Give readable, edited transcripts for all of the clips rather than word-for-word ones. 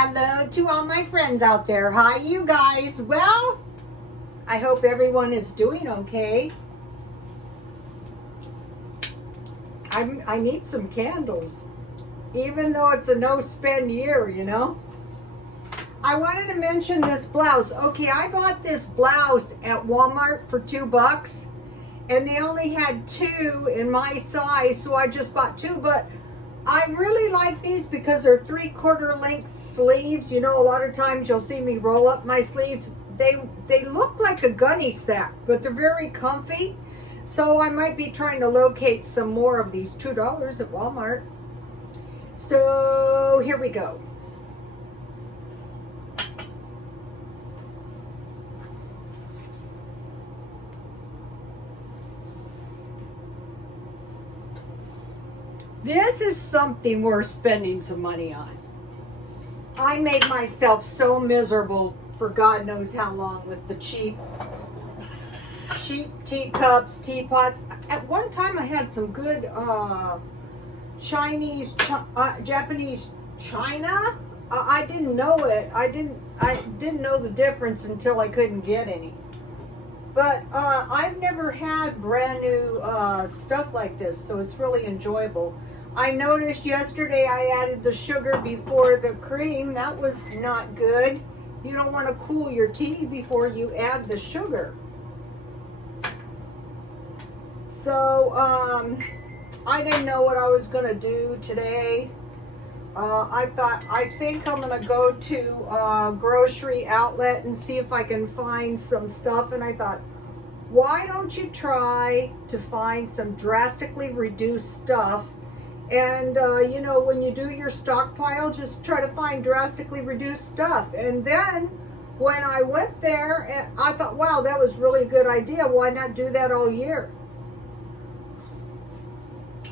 Hello to all my friends out there. Hi, you guys. Well, I hope everyone is doing okay. I need some candles, even though it's a no-spend year, you know. I wanted to mention this blouse. Okay, I bought this blouse at Walmart for $2, and they only had 2 in my size, so I just bought 2, but I really like these because they're 3/4 length sleeves. You know, a lot of times you'll see me roll up my sleeves. They look like a gunny sack, but they're very comfy. So I might be trying to locate some more of these $2 at Walmart. So here we go. This is something worth spending some money on. I made myself so miserable for God knows how long with the cheap teacups, teapots. At one time I had some good Japanese china. I didn't know it. I didn't know the difference until I couldn't get any. But I've never had brand new stuff like this, so it's really enjoyable. I noticed yesterday I added the sugar before the cream. That was not good. You don't want to cool your tea before you add the sugar. So I didn't know what I was going to do today. I think I'm going to go to a grocery outlet and see if I can find some stuff. And I thought, why don't you try to find some drastically reduced stuff? And, you know, when you do your stockpile, just try to find drastically reduced stuff. And then when I went there, I thought, wow, that was really a good idea. Why not do that all year?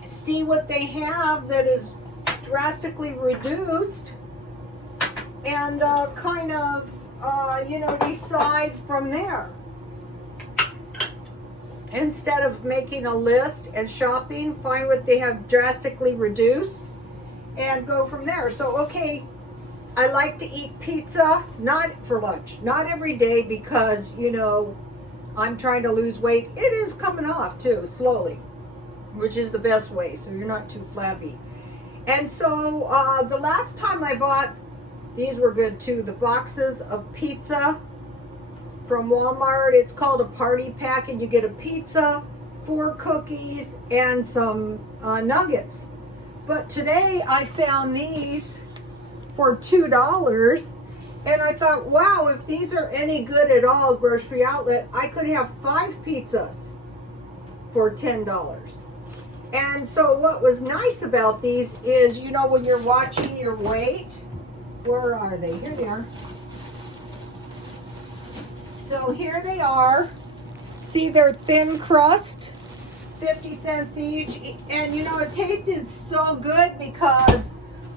See what they have that is drastically reduced and kind of, you know, decide from there. Instead of making a list and shopping, find what they have drastically reduced and go from there. So, okay, I like to eat pizza, not for lunch, not every day because, you know, I'm trying to lose weight. It is coming off too, slowly, which is the best way, so you're not too flabby. And so the last time I bought, these were good too, the boxes of pizza from Walmart. It's called a party pack, and you get a pizza, 4 cookies, and some nuggets. But today I found these for $2, and I thought, wow, if these are any good at all, grocery outlet, I could have 5 pizzas for $10. And so what was nice about these is, you know, when you're watching your weight, where are they? Here they are. So here they are. See, they're thin crust, 50 cents each. And you know, it tasted so good because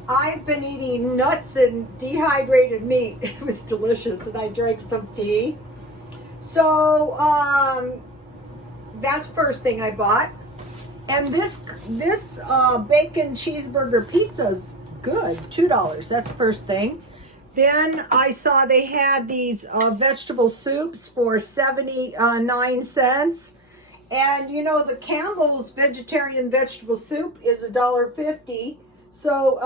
I've been eating nuts and dehydrated meat. It was delicious, and I drank some tea. So that's the first thing I bought. And this bacon cheeseburger pizza is good, $2. That's the first thing. Then I saw they had these vegetable soups for 79 cents. And you know, the Campbell's vegetarian vegetable soup is $1.50. So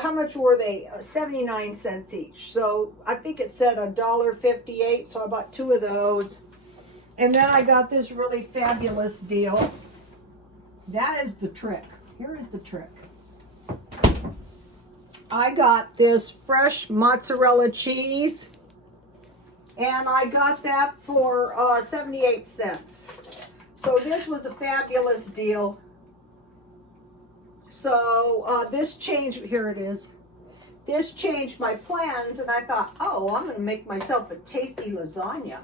how much were they? 79 cents each. So I think it said $1.58. So I bought 2 of those. And then I got this really fabulous deal. That is the trick. Here is the trick. I got this fresh mozzarella cheese, and I got that for 78 cents. So this was a fabulous deal. So this changed, here it is. This changed my plans, and I thought, oh, I'm going to make myself a tasty lasagna.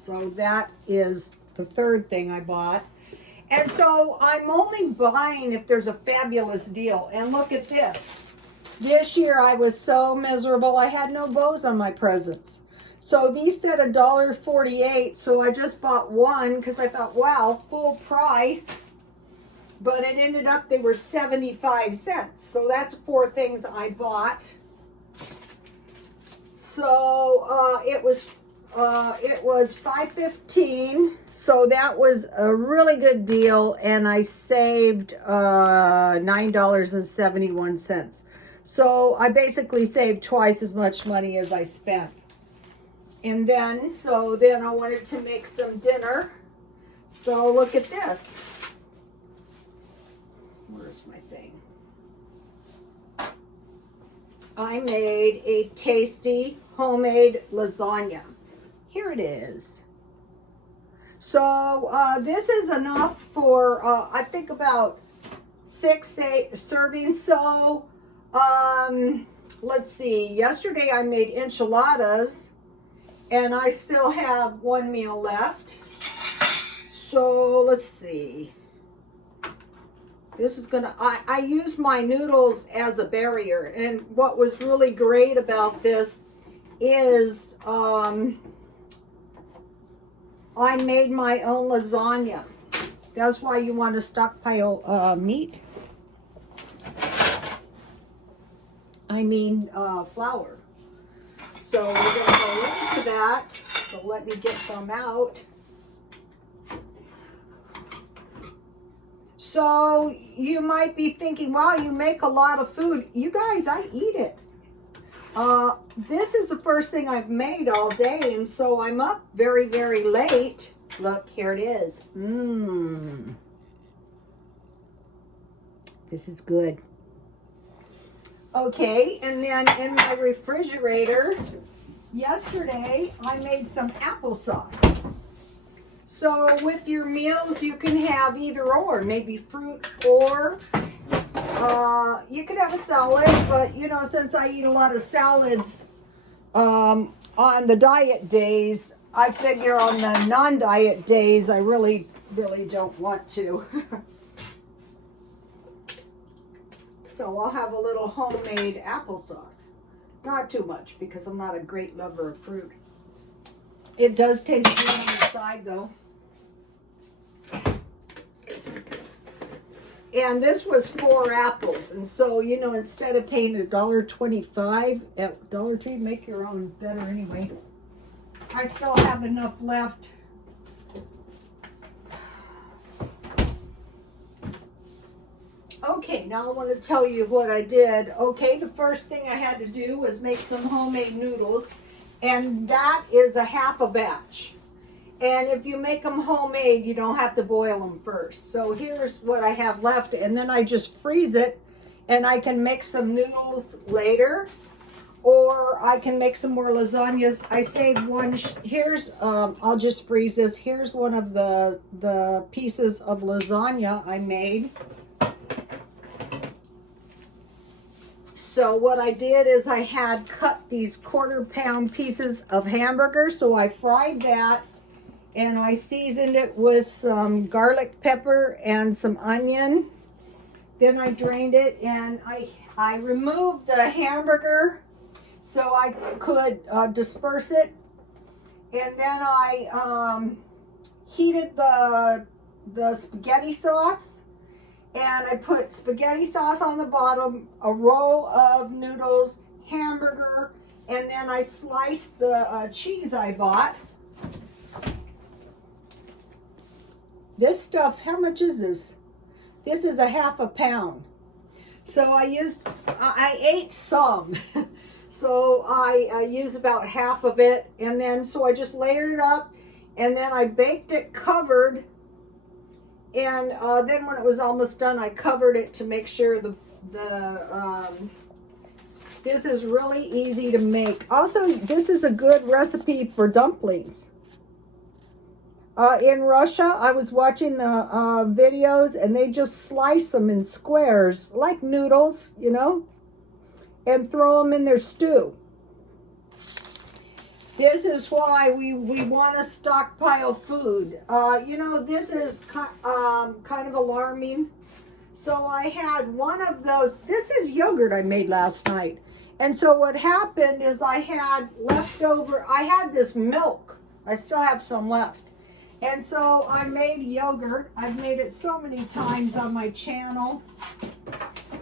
So that is the third thing I bought. And so I'm only buying if there's a fabulous deal. And look at this. This year I was so miserable. I had no bows on my presents. So these said $1.48. So I just bought one because I thought, wow, full price. but it ended up they were 75 cents. So that's 4 things I bought. So it was $5.15. So that was a really good deal, and I saved $9.71. So I basically saved twice as much money as I spent. And then, I wanted to make some dinner. So look at this. Where's my thing? I made a tasty homemade lasagna. Here it is. So this is enough for, I think, about 6 servings. So let's see. Yesterday I made enchiladas, and I still have 1 meal left. So let's see. This is gonna, I use my noodles as a barrier. And what was really great about this is I made my own lasagna. That's why you want to stockpile meat. Flour. So we're going to go into that. So let me get some out. So you might be thinking, wow, you make a lot of food. You guys, I eat it. This is the first thing I've made all day, and so I'm up very, very late. Look, here it is. This is good. Okay, and then in my refrigerator, yesterday I made some applesauce. So with your meals, you can have either or, maybe fruit, or you could have a salad, but you know, since I eat a lot of salads on the diet days, I figure on the non-diet days, I really don't want to. So I'll have a little homemade applesauce. Not too much, because I'm not a great lover of fruit. It does taste good on the side, though. And this was 4 apples. And so, you know, instead of paying $1.25 at Dollar Tree, make your own better anyway. I still have enough left. Okay, now I want to tell you what I did. Okay, the first thing I had to do was make some homemade noodles. And that is a half a batch. And if you make them homemade, you don't have to boil them first. So here's what I have left. And then I just freeze it. And I can make some noodles later. Or I can make some more lasagnas. I saved one. Here's, I'll just freeze this. Here's one of the pieces of lasagna I made. So what I did is I had cut these 1/4 pound pieces of hamburger. So I fried that, and I seasoned it with some garlic pepper and some onion. Then I drained it, and I removed the hamburger so I could disperse it. And then I heated the spaghetti sauce. And I put spaghetti sauce on the bottom, a row of noodles, hamburger, and then I sliced the cheese I bought. This stuff, how much is this? This is a half a pound. So I ate some. So I used about half of it. And then, so I just layered it up, and then I baked it covered. And then when it was almost done, I covered it to make sure this is really easy to make. Also, this is a good recipe for dumplings. In Russia, I was watching the videos, and they just slice them in squares, like noodles, you know, and throw them in their stew. This is why we want to stockpile food. You know, this is kind of alarming. So I had one of those. This is yogurt I made last night. And so what happened is I had leftover, I had this milk. I still have some left. And so I made yogurt. I've made it so many times on my channel.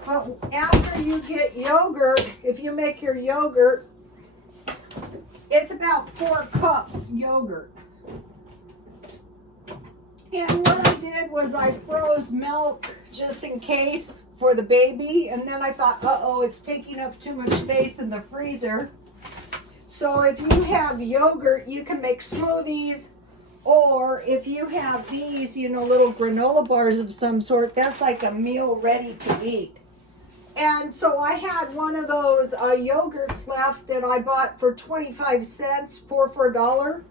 But after you get yogurt, if you make your yogurt, it's about 4 cups yogurt. And what I did was I froze milk just in case for the baby. And then I thought, uh-oh, it's taking up too much space in the freezer. So if you have yogurt, you can make smoothies. Or if you have these, you know, little granola bars of some sort, that's like a meal ready to eat. And so I had one of those yogurts left that I bought for 25 cents for $1.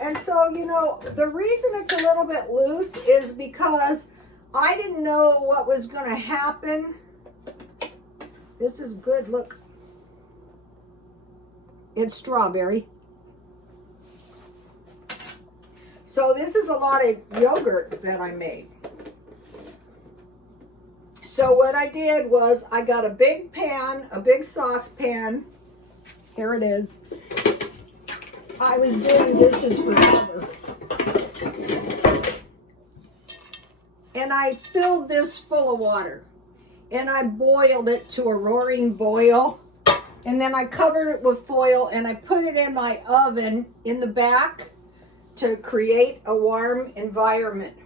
And so, you know, the reason it's a little bit loose is because I didn't know what was going to happen. This is good, look. It's strawberry. So this is a lot of yogurt that I made. So what I did was I got a big pan, a big saucepan. Here it is. I was doing dishes forever. And I filled this full of water. And I boiled it to a roaring boil. And then I covered it with foil and I put it in my oven in the back to create a warm environment.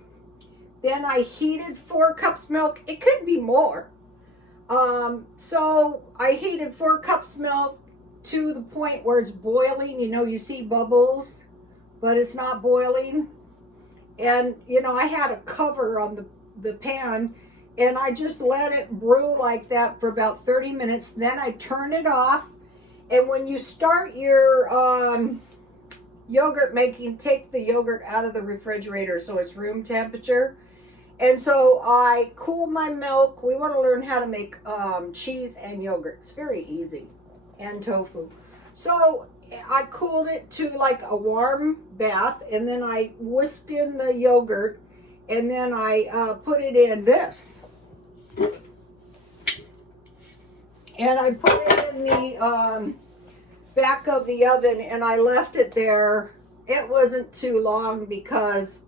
Then I heated 4 cups milk. It could be more. So I heated 4 cups milk to the point where it's boiling. You know, you see bubbles, but it's not boiling. And, you know, I had a cover on the pan, and I just let it brew like that for about 30 minutes. Then I turn it off. And when you start your yogurt making, take the yogurt out of the refrigerator so it's room temperature. And so I cool my milk. We want to learn how to make cheese and yogurt. It's very easy. And tofu. So I cooled it to like a warm bath, and then I whisked in the yogurt, and then I put it in this. And I put it in the back of the oven, and I left it there. It wasn't too long because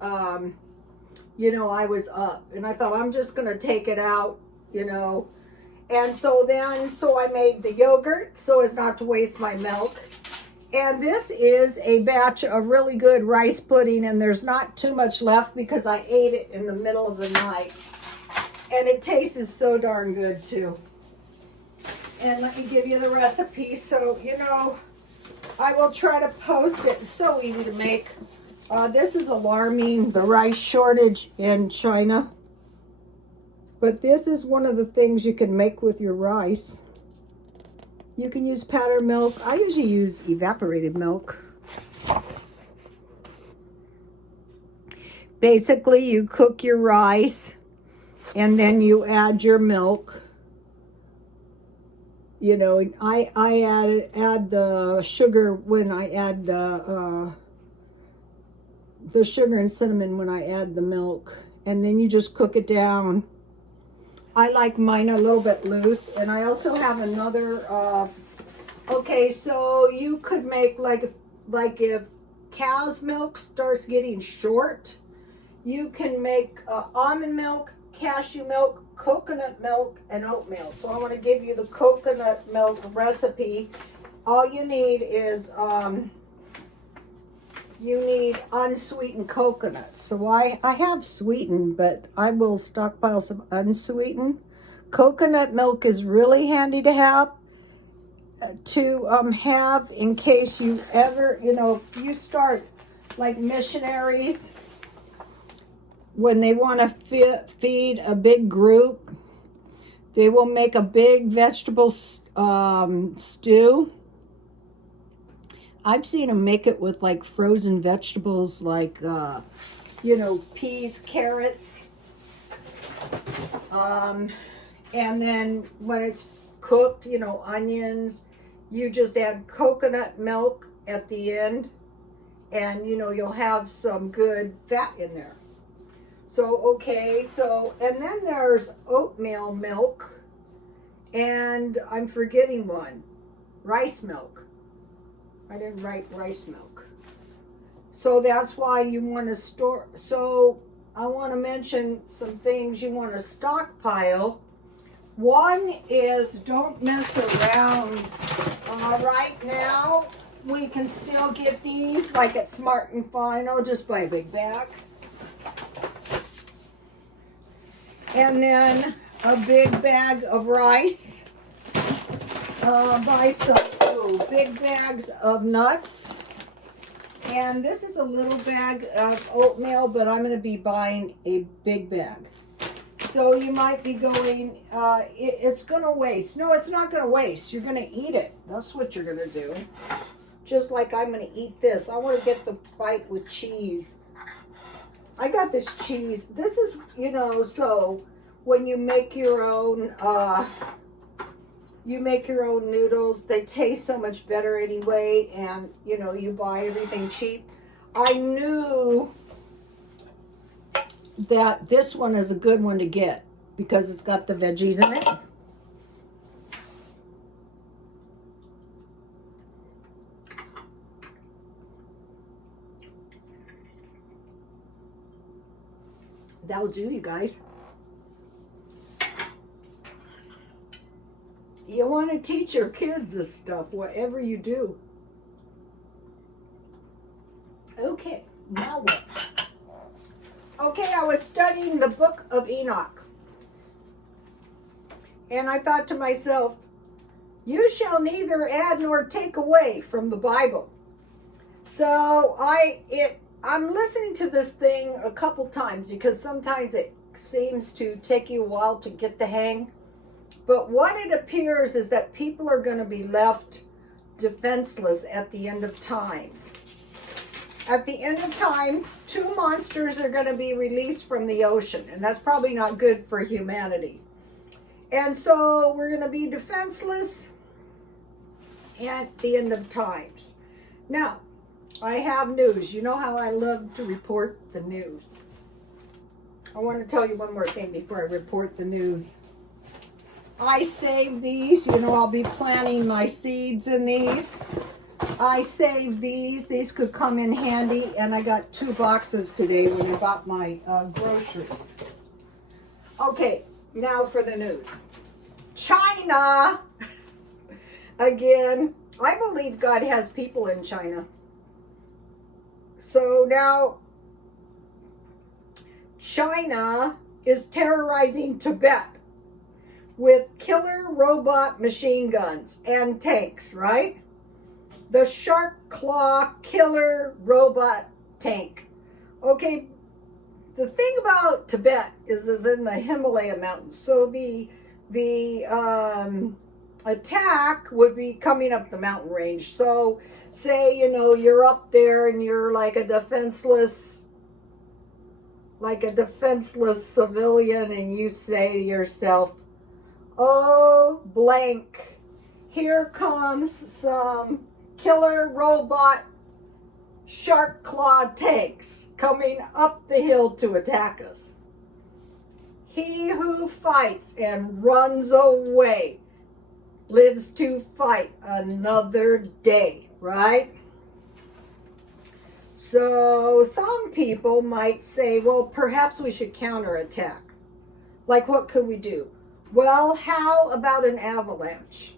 you know, I was up, and I thought I'm just going to take it out, you know. And so I made the yogurt so as not to waste my milk. And this is a batch of really good rice pudding, and there's not too much left because I ate it in the middle of the night. And it tastes so darn good too. And let me give you the recipe. So, you know, I will try to post it. It's so easy to make. This is alarming, the rice shortage in China. But this is one of the things you can make with your rice. You can use powdered milk. I usually use evaporated milk. Basically, you cook your rice and then you add your milk. You know, I add the sugar when I add the sugar and cinnamon when I add the milk, and then you just cook it down. I like mine a little bit loose, and I also have another, okay, so you could make like if cow's milk starts getting short, you can make almond milk, cashew milk, coconut milk, and oatmeal. So I want to give you the coconut milk recipe. All you need is you need unsweetened coconuts. So I have sweetened, but I will stockpile some unsweetened. Coconut milk is really handy to have in case you ever, you know, if you start like missionaries, when they want to feed a big group, they will make a big vegetable stew. I've seen them make it with like frozen vegetables like, you know, peas, carrots. And then when it's cooked, you know, onions, you just add coconut milk at the end. And, you know, you'll have some good fat in there. So, okay, so, and then there's oatmeal milk. And I'm forgetting one. Rice milk. I didn't write rice milk. So that's why you want to store. So I want to mention some things you want to stockpile. One is don't mess around. Right now, we can still get these like at Smart and Final, just buy a big bag. And then a big bag of rice. Buy some big bags of nuts. And this is a little bag of oatmeal, but I'm going to be buying a big bag. So you might be going, it's going to waste. No, it's not going to waste. You're going to eat it. That's what you're going to do. Just like I'm going to eat this. I want to get the bite with cheese. I got this cheese. This is, you know, so when you make your own, noodles, they taste so much better anyway, and you know, you buy everything cheap. I knew that this one is a good one to get because it's got the veggies in it. That'll do, you guys. You want to teach your kids this stuff, whatever you do. Okay, now what? Okay, I was studying the book of Enoch. And I thought to myself, you shall neither add nor take away from the Bible. So I'm listening to this thing a couple times because sometimes it seems to take you a while to get the hang. But what it appears is that people are going to be left defenseless at the end of times. At the end of times, 2 monsters are going to be released from the ocean, and that's probably not good for humanity. And so we're going to be defenseless at the end of times. Now, I have news. You know how I love to report the news. I want to tell you one more thing before I report the news. I save these, you know, I'll be planting my seeds in these. I save these. These could come in handy, and I got 2 boxes today when I bought my groceries. Okay, now for the news. China! Again, I believe God has people in China. So now, China is terrorizing Tibet with killer robot machine guns and tanks, right? The shark claw killer robot tank. Okay, the thing about Tibet is in the Himalaya mountains. So the attack would be coming up the mountain range. So say, you know, you're up there and you're like a defenseless civilian, and you say to yourself, oh, blank, here comes some killer robot shark claw tanks coming up the hill to attack us. He who fights and runs away lives to fight another day, right? So some people might say, well, perhaps we should counterattack. Like, what could we do? Well, how about an avalanche?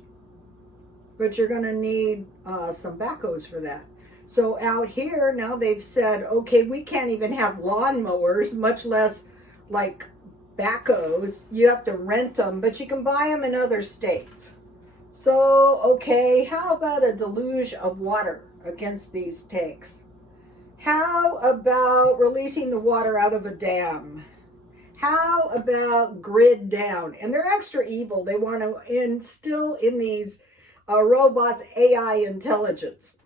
But you're going to need some backhoes for that. So out here, now they've said, okay, we can't even have lawnmowers, much less like backhoes. You have to rent them, but you can buy them in other states. So, okay, how about a deluge of water against these tanks? How about releasing the water out of a dam? How about grid down? And they're extra evil. They want to instill in these robots AI intelligence.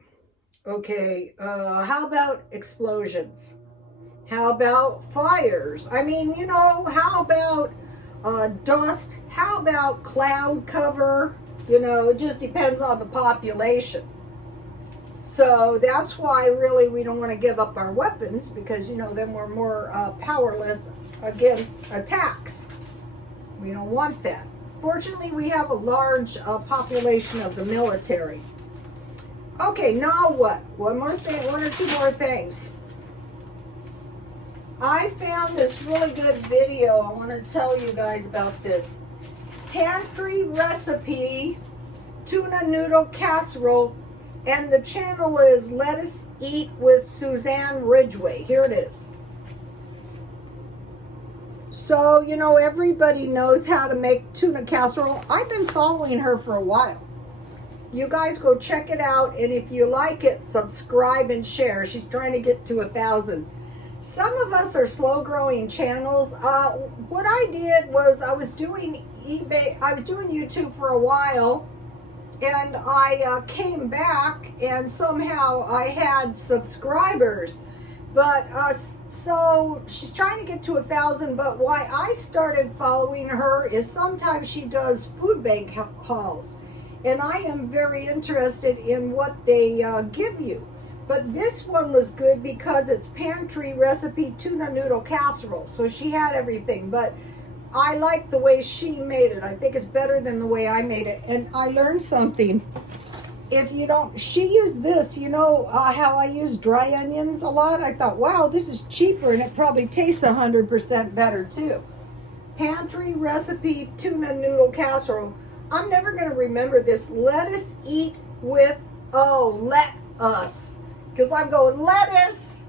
Okay, how about explosions? How about fires? I mean, you know, how about dust? How about cloud cover? You know, it just depends on the population. So that's why really we don't want to give up our weapons, because, you know, then we're more powerless against attacks. We don't want that. Fortunately, we have a large population of the military. Okay, now what? One more thing, one or two more things. I found this really good video. I want to tell you guys about this. Pantry recipe, tuna noodle casserole, and the channel is Let Us Eat with Suzanne Ridgway. Here it is. So, you know, everybody knows how to make tuna casserole. I've been following her for a while. You guys go check it out, and if you like it, subscribe and share. She's trying to get to 1,000. Some of us are slow growing channels. What I did was I was doing YouTube for a while, and I came back and somehow I had subscribers. But so she's trying to get to 1,000, but why I started following her is sometimes she does food bank hauls, and I am very interested in what they give you. But this one was good because it's pantry recipe tuna noodle casserole. So she had everything, but I like the way she made it. I think it's better than the way I made it. And I learned something. If you don't, she used this, you know how I use dry onions a lot? I thought, wow, this is cheaper and it probably tastes 100% better too. Pantry recipe tuna noodle casserole. I'm never going to remember this. Let us eat with, let us. Because I'm going, lettuce.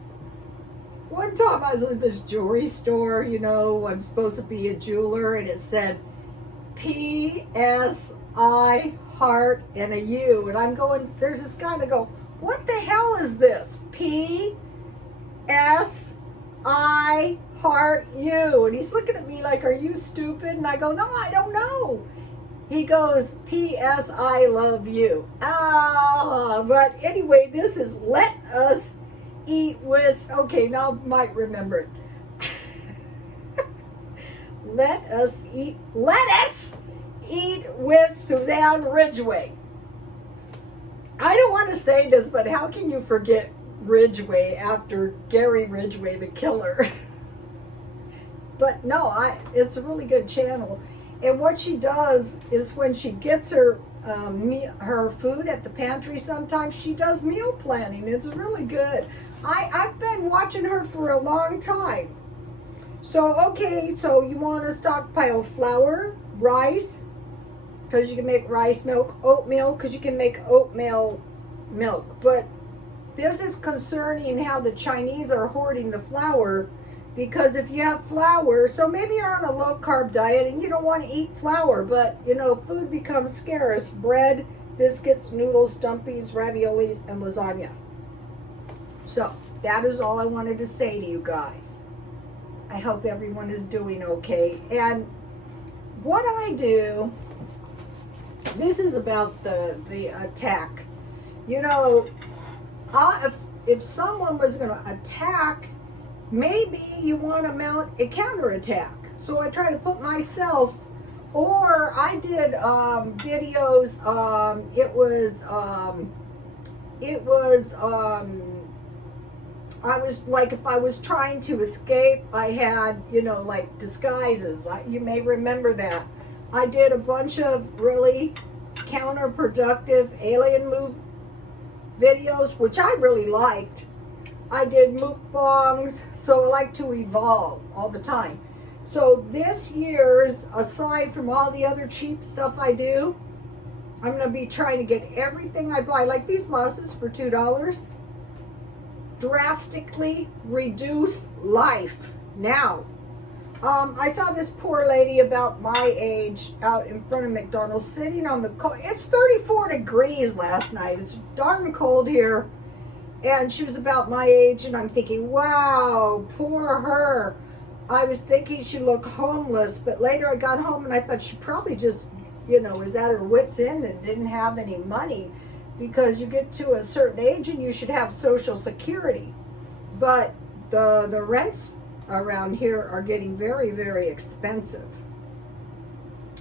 One time I was at this jewelry store, you know, I'm supposed to be a jeweler, and it said P-S-I heart and a U. And I'm going, there's this guy, and I go, what the hell is this? P-S-I heart U. And he's looking at me like, are you stupid? And I go, no, I don't know. He goes, P.S. I love you. But anyway, this is let us eat with, okay, now I might remember it. Let us eat with Suzanne Ridgway. I don't want to say this, but how can you forget Ridgway after Gary Ridgway, the killer? But no, it's a really good channel. And what she does is when she gets her her food at the pantry, sometimes she does meal planning. It's really good. I've been watching her for a long time. So, okay, so you want to stockpile flour, rice, because you can make rice milk, oatmeal, because you can make oatmeal milk. But this is concerning how the Chinese are hoarding the flour. Because if you have flour, so maybe you're on a low carb diet and you don't want to eat flour, but you know, food becomes scarce. Bread, biscuits, noodles, dumplings, raviolis, and lasagna. So that is all I wanted to say to you guys. I hope everyone is doing okay. And what I do, this is about the attack. You know, if someone was going to attack, maybe you want to mount a counterattack. So I try to put myself, or I did videos, I was like, if I was trying to escape, I had, you know, like disguises. You may remember that. I did a bunch of really counterproductive alien move videos, which I really liked. I did mukbangs, so I like to evolve all the time. So this year's, aside from all the other cheap stuff I do, I'm going to be trying to get everything I buy, like these glasses for $2, drastically reduce life. Now, I saw this poor lady about my age out in front of McDonald's sitting on the cold. It's 34 degrees last night. It's darn cold here. And she was about my age, and I'm thinking, wow, poor her. I was thinking she looked homeless, but later I got home and I thought she probably just, you know, was at her wit's end and didn't have any money, because you get to a certain age and you should have Social Security. But the rents around here are getting very, very expensive.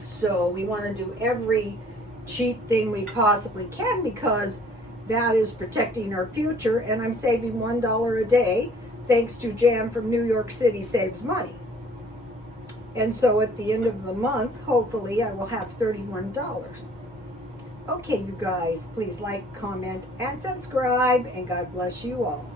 So we want to do every cheap thing we possibly can, because that is protecting our future, and I'm saving $1 a day thanks to Jan from New York City Saves Money. And so at the end of the month, hopefully I will have $31. Okay, you guys, please like, comment, and subscribe, and God bless you all.